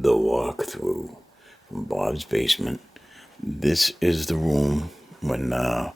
the walkthrough from Bob's basement. This is the room when I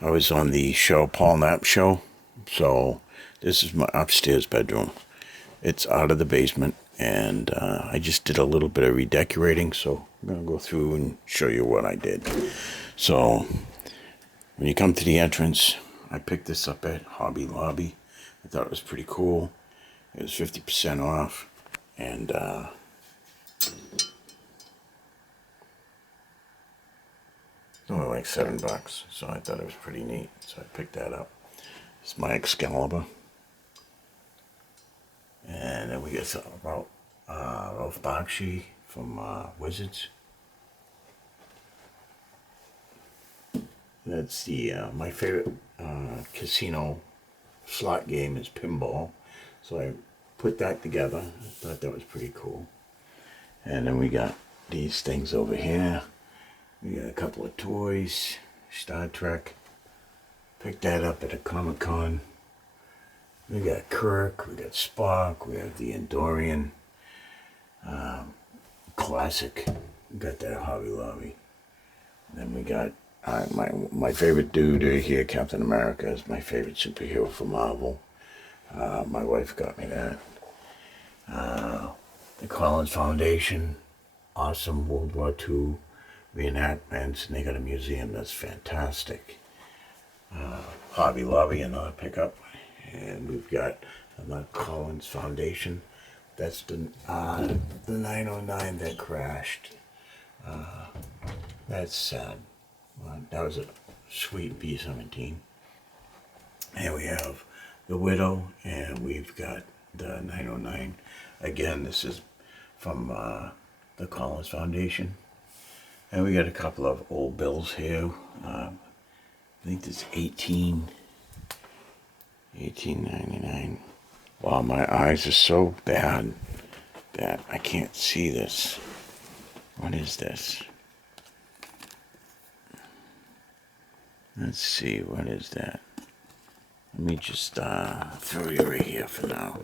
was on the show, Paul Knapp show. So this is my upstairs bedroom. It's out of the basement, and I just did a little bit of redecorating, so I'm going to go through and show you what I did. So when you come to the entrance, I picked this up at Hobby Lobby. I thought it was pretty cool. It was 50% off, and it's only like $7, so I thought it was pretty neat. So I picked that up. It's my Excalibur. And then we get something about Ralph Bakshi from Wizards. That's the my favorite casino slot game is pinball. So I put that together. I thought that was pretty cool. And then we got these things over here. We got a couple of toys, Star Trek. Picked that up at a Comic-Con. We got Kirk, we got Spock, we have the Andorian. Classic. We got that at Hobby Lobby. And then we got my favorite dude here, Captain America, is my favorite superhero for Marvel. My wife got me that. The Collins Foundation, awesome World War II reenactments, and they got a museum that's fantastic. Hobby Lobby, another pickup. And we've got the Collins Foundation. That's the 909 that crashed. That's sad. That was a sweet B-17. And we have the Widow, and we've got the 909. Again, this is from the Collins Foundation. And we got a couple of old bills here. I think this is 1899. Wow, my eyes are so bad that I can't see this. What is this? Let's see, what is that? Let me just throw you right here for now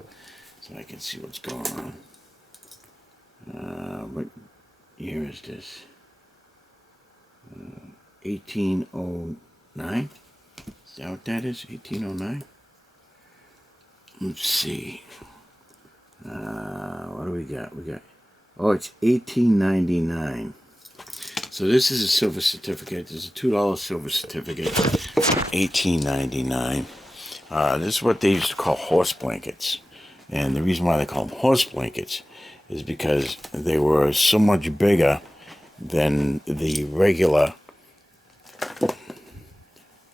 so I can see what's going on. What year is this? 1809? Is that what that is? 1809? Let's see. What do we got? Oh, it's 1899. So this is a silver certificate. There's a $2 silver certificate. 1899. This is what they used to call horse blankets. And the reason why they call them horse blankets is because they were so much bigger than the regular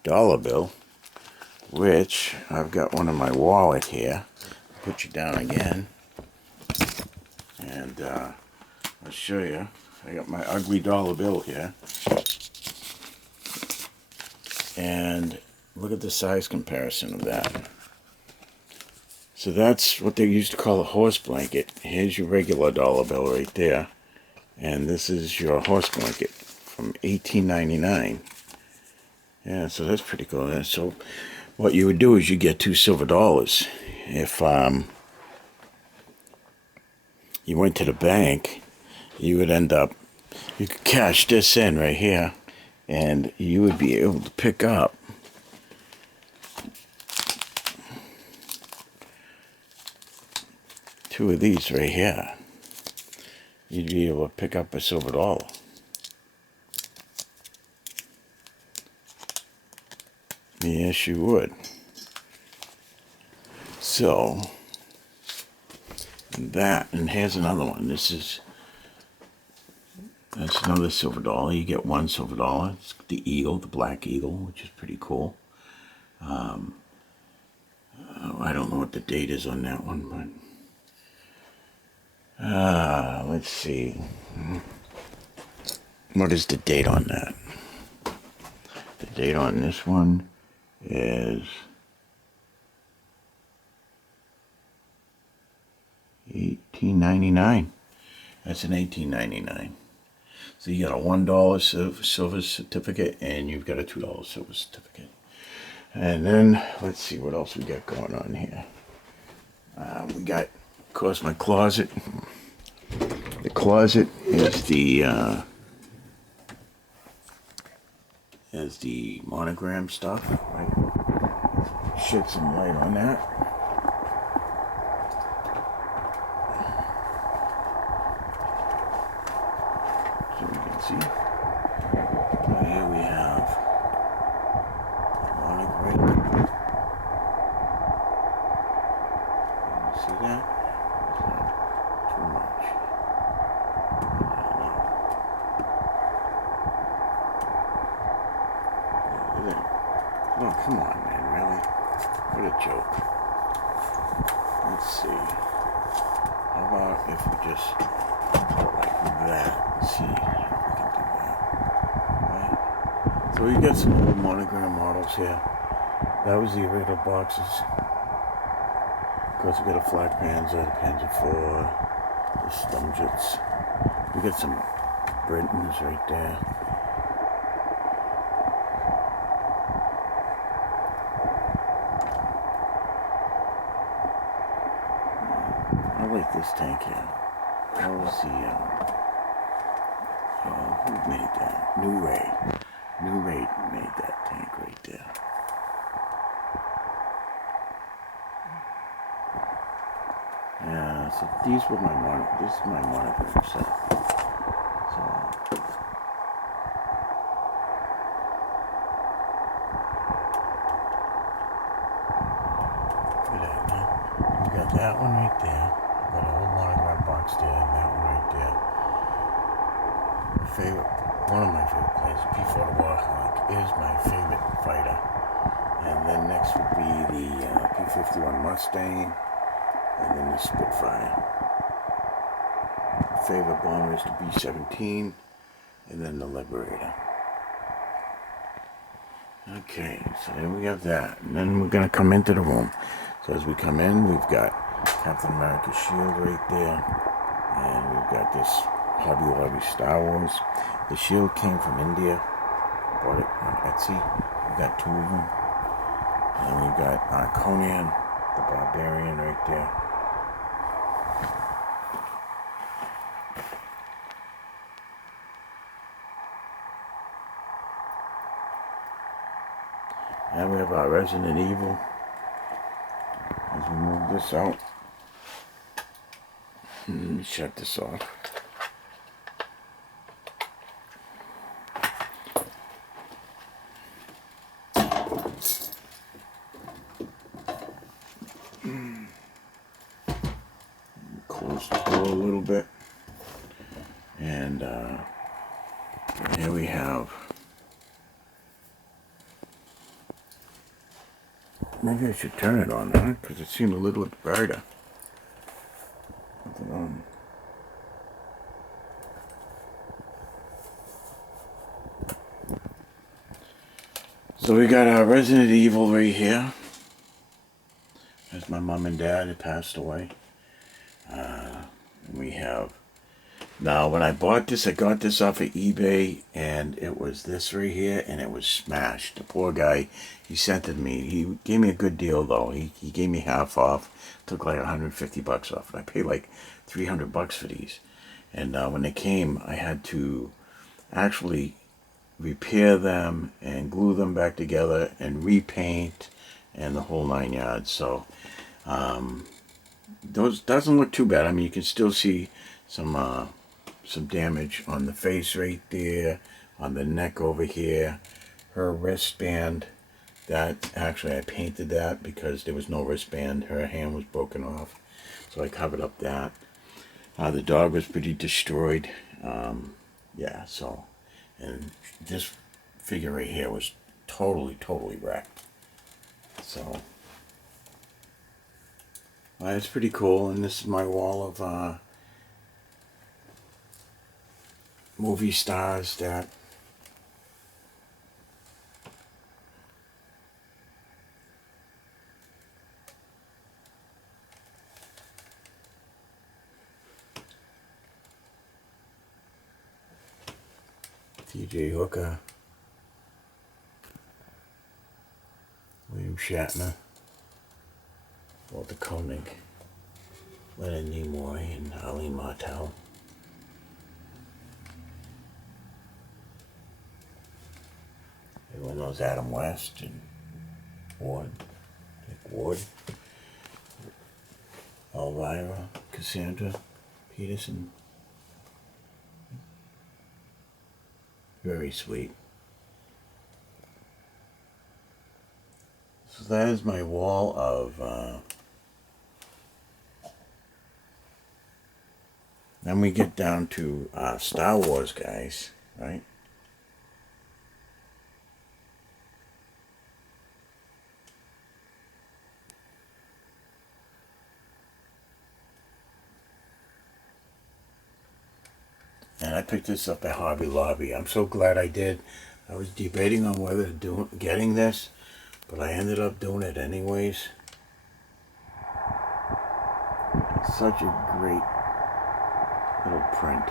dollar bill, which I've got one in my wallet here. Put you down again, and I'll show you. I got my ugly dollar bill here, and look at the size comparison of that. So that's what they used to call a horse blanket. Here's your regular dollar bill right there, and this is your horse blanket from 1899. Yeah, so that's pretty cool. Yeah, so what you would do is you get $2 silver. If you went to the bank, you would end up, you could cash this in right here, and you would be able to pick up two of these right here. You'd be able to pick up a $silver. Yes, you would. So, and here's another one. That's another $silver. You get $1 silver. It's the eagle, the black eagle, which is pretty cool. I don't know what the date is on that one, but let's see. What is the date on that? The date on this one is 1899. That's in 1899. So you got a $1 silver certificate, and you've got a $2 silver certificate. And then let's see what else we got going on here. We got, of course, my closet. closet is the monogram stuff. Right? Shed some light on that. So we can see. Here we have monogram. See that? It's not too much. Oh, come on, man, really? What a joke. Let's see. How about if we just go like that? Let's see if we can do that. Right? So we got some old monogram models here. That was the original boxes. Of course, we got a flat Panzer, the Panzer IV, the Stumjets. We got some Britons right there. I like this tank here. That was the, who made that? New Ray. New Ray made that tank right there. Yeah, so these were this is my monogram set. So, look at that, man. We got that one right there. We got a whole monogram box there, and that one right there. One of my favorite planes, P4 the Warhawk, is my favorite fighter. And then next would be the P-51 Mustang. And then the Spitfire. Favorite bomber is the B-17, and then the Liberator. Okay, so then we have that, and then we're gonna come into the room. So as we come in, we've got Captain America's shield right there, and we've got this Hobby Lobby Star Wars. The shield came from India. Bought it on Etsy. We've got two of them, and we've got Conan the Barbarian right there. And we have our Resident Evil. As we move this out. Let me shut this off. Close the door a little bit. And here we have. Maybe I should turn it on, huh? Because it seemed a little bit brighter. So we got our Resident Evil right here. That's my mom and dad had passed away. We have. Now, when I bought this, I got this off of eBay, and it was this right here, and it was smashed. The poor guy, he sent it to me. He gave me a good deal, though. He gave me half off. Took like $150 off. And I paid like $300 for these. And when they came, I had to actually repair them and glue them back together and repaint and the whole 9 yards. So, those doesn't look too bad. I mean, you can still see some damage on the face right there, on the neck over here, her wristband. That actually I painted that because there was no wristband. Her hand was broken off, so I covered up that. The dog was pretty destroyed. Yeah, so, and this figure right here was totally wrecked. So, it's pretty cool. And this is my wall of movie stars that T.J. Hooker, William Shatner, Walter Koenig, Leonard Nimoy, and Ali Martel. Everyone knows Adam West and Ward, Dick Ward, Elvira, Cassandra Peterson. Very sweet. So that is my wall of, then we get down to Star Wars, guys, right? And I picked this up at Hobby Lobby. I'm so glad I did. I was debating on whether to getting this, but I ended up doing it anyways. It's such a great little print.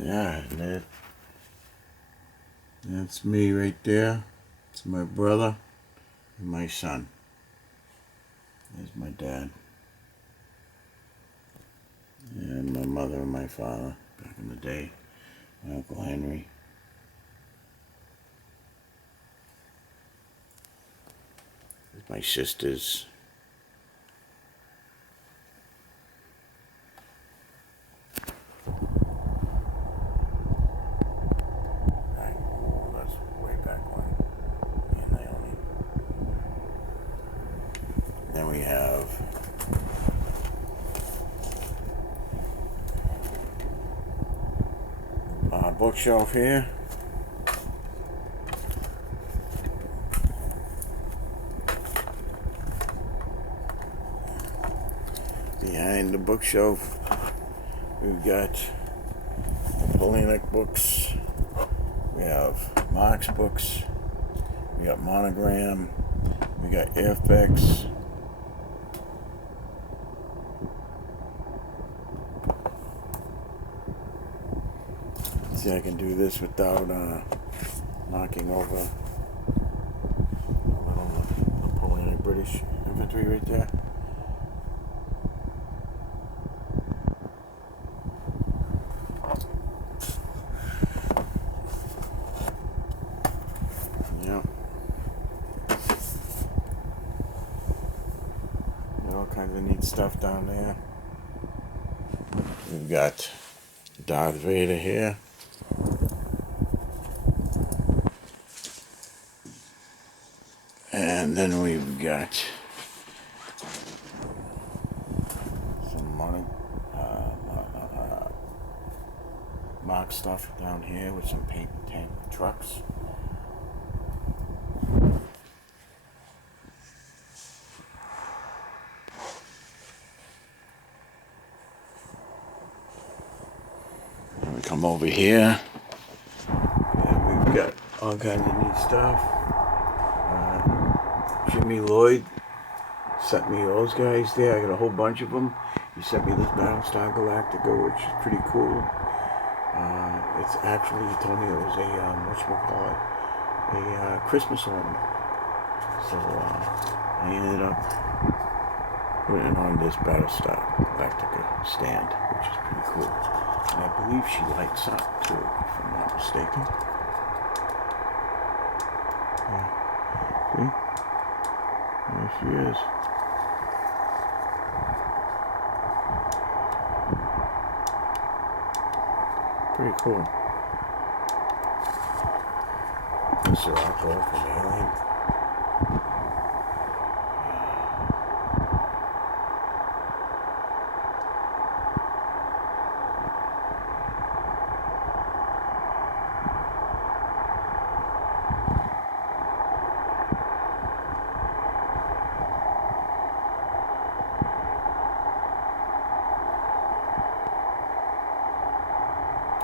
Yeah, that's me right there. It's my brother and my son. There's my dad. And my mother and my father back in the day. My Uncle Henry. There's my sisters. That's way back when. Me and Naomi. Then we have our bookshelf here. Behind the bookshelf, we've got Polinic books. We have Mark's books. We got Monogram. We got Airfix. See, I can do this without knocking over the Napoleonic British infantry right there. Yeah. All kinds of neat stuff down there. We've got Darth Vader here. And then we've got some Mark stuff down here with some paint tank trucks. And we come over here, and we've got all kinds of neat stuff. Jimmy Lloyd sent me those guys there. I got a whole bunch of them. He sent me this Battlestar Galactica, which is pretty cool. It's actually, he told me it was a, whatchamacallit, a Christmas ornament. So I ended up putting it on this Battlestar Galactica stand, which is pretty cool. And I believe she lights up too, if I'm not mistaken. Yeah. See? There she is. Pretty cool. Sirocco from Alien.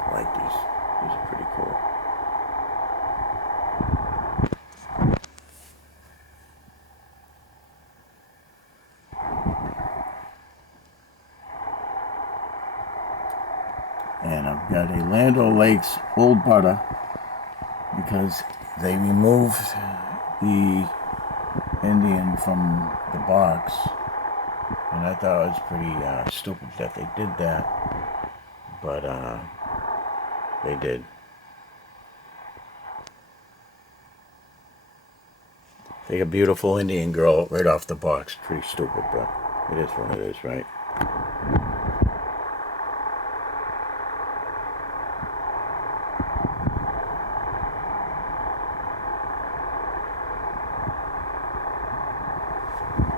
I like these. These are pretty cool. And I've got a Land O'Lakes Old Butter because they removed the Indian from the box. And I thought it was pretty stupid that they did that. But they did. Take a beautiful Indian girl right off the box. Pretty stupid, but it is what it is, right?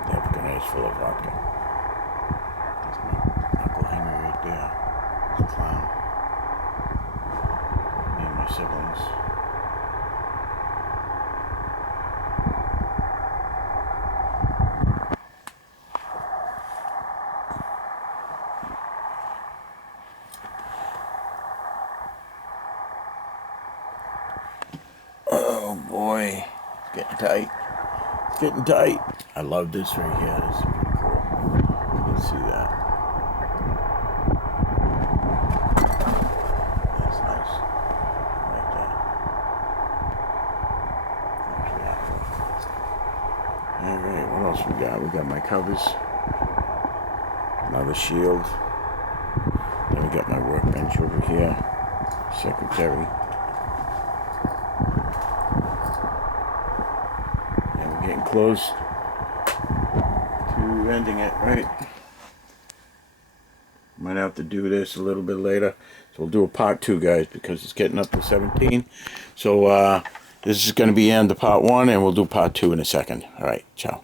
The African ice full of vodka. That's my Uncle Henry right there. He's a clown. Me and my siblings. Oh boy, it's getting tight. It's getting tight. I love this right here. This is pretty cool. You can see that. That's nice. I like that. Alright, what else we got? We got my covers. Another shield. Then we got my workbench over here. Secretary. Getting close to ending it, right? Might have to do this a little bit later. So we'll do a part 2, guys, because it's getting up to 17. So this is going to be end of part 1, and we'll do part 2 in a second. All right, ciao.